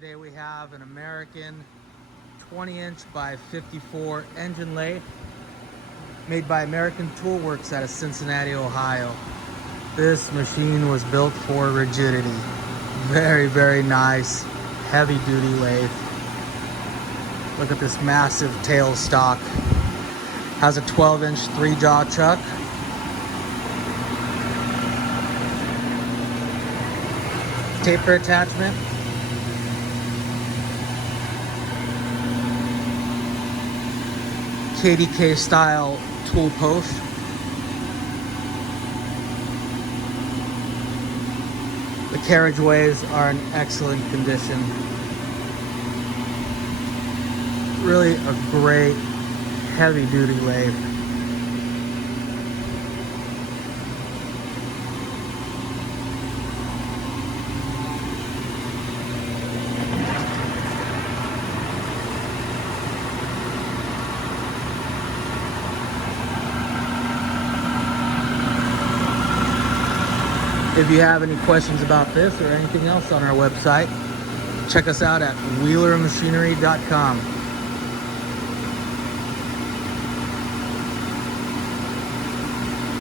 Today we have an American 20-inch by 54 engine lathe made by American Tool Works out of Cincinnati, Ohio. This machine was built for rigidity. Very, very nice, heavy-duty lathe. Look at this massive tail stock. Has a 12-inch 3-jaw chuck. Taper attachment. KDK style tool post. The carriageways are in excellent condition. Really a great heavy duty lathe. If you have any questions about this or anything else on our website, check us out at wheelermachinery.com.